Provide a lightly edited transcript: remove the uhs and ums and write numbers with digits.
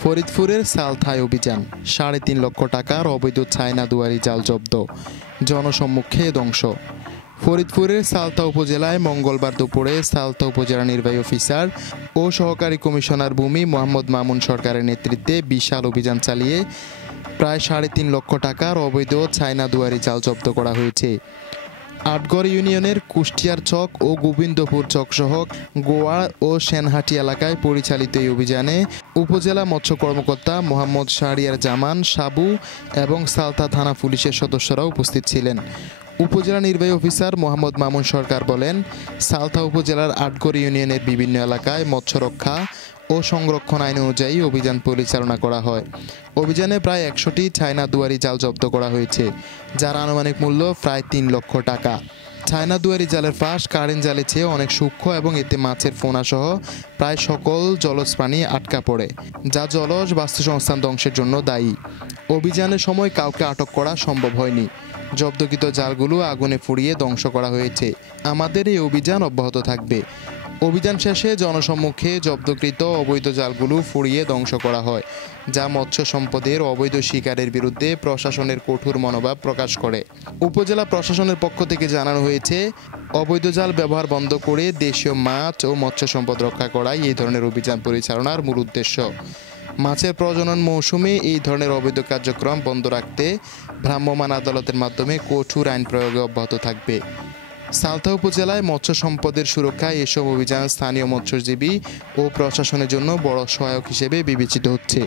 ফরিদপুরের সালথায় অভিযান ৩.৫ লক্ষ টাকার অবৈধ চায়না দুয়ারি জাল জব্দ, জনসম্মুখে ধ্বংস। ফরিদপুরের সালথা উপজেলায় মঙ্গলবার দুপুরে সালথা উপজেলা নির্বাহী অফিসার ও সহকারী কমিশনার ভূমি মোহাম্মদ মামুন সরকারের নেতৃত্বে বিশাল অভিযান চালিয়ে প্রায় ৩.৫ লক্ষ টাকার অবৈধ চায়না দুয়ারি জাল জব্দ করা হয়েছে। আটগড় ইউনিয়নের কুষ্টিয়ার চক ও গোবিন্দপুর চক সহ গোয়া ও সেনহাটি এলাকায় পরিচালিত এই অভিযানে উপজেলা মৎস্য কর্মকর্তা মোহাম্মদ শাহরিয়ার জামান সাবু এবং সালথা থানা পুলিশের সদস্যরা উপস্থিত ছিলেন। উপজেলা নির্বাহী অফিসার মোহাম্মদ মামুন সরকার বলেন, সালথা উপজেলার আটগড় ইউনিয়নের বিভিন্ন এলাকায় মৎস্য রক্ষা ও সংরক্ষণ আইন অনুযায়ী অভিযান পরিচালনা করা হয়। অভিযানে প্রায় ১০০টি চায়না দুয়ারি জাল জব্দ করা হয়েছে, যার আনুমানিক মূল্য প্রায় ৩ লক্ষ টাকা। চায়না দুয়ারি জালের ফাঁস কারেন্ট জালের চেয়ে অনেক সূক্ষ্ম এবং এতে মাছের ফোনা সহ প্রায় সকল জলজ প্রাণী আটকা পড়ে, যা জলজ বাস্তুসংস্থান ধ্বংসের জন্য দায়ী। অভিযানের সময় কাউকে আটক করা সম্ভব হয়নি। জব্দকৃত জালগুলো আগুনে পুড়িয়ে ধ্বংস করা হয়েছে। আমাদের এই অভিযান অব্যাহত থাকবে। অভিযান শেষে জনসম্মুখে জব্দকৃত অবৈধ জালগুলো পুড়িয়ে ধ্বংস করা হয়, যা মৎস্য সম্পদের অবৈধ শিকারের বিরুদ্ধে প্রশাসনের কঠোর মনোভাব প্রকাশ করে। উপজেলা প্রশাসনের পক্ষ থেকে জানানো হয়েছে, অবৈধ জাল ব্যবহার বন্ধ করে দেশীয় মাছ ও মৎস্য সম্পদ রক্ষা করাই এই ধরনের অভিযান পরিচালনার মূল উদ্দেশ্য। মাছের প্রজনন মৌসুমে এই ধরনের অবৈধ কার্যক্রম বন্ধ রাখতে ভ্রাম্যমাণ আদালতের মাধ্যমে কঠোর আইন প্রয়োগে অব্যাহত থাকবে। সালথা উপজেলায় মৎস্য সম্পদের সুরক্ষায় এসব অভিযান স্থানীয় মৎস্যজীবী ও প্রশাসনের জন্য বড় সহায়ক হিসেবে বিবেচিত হচ্ছে।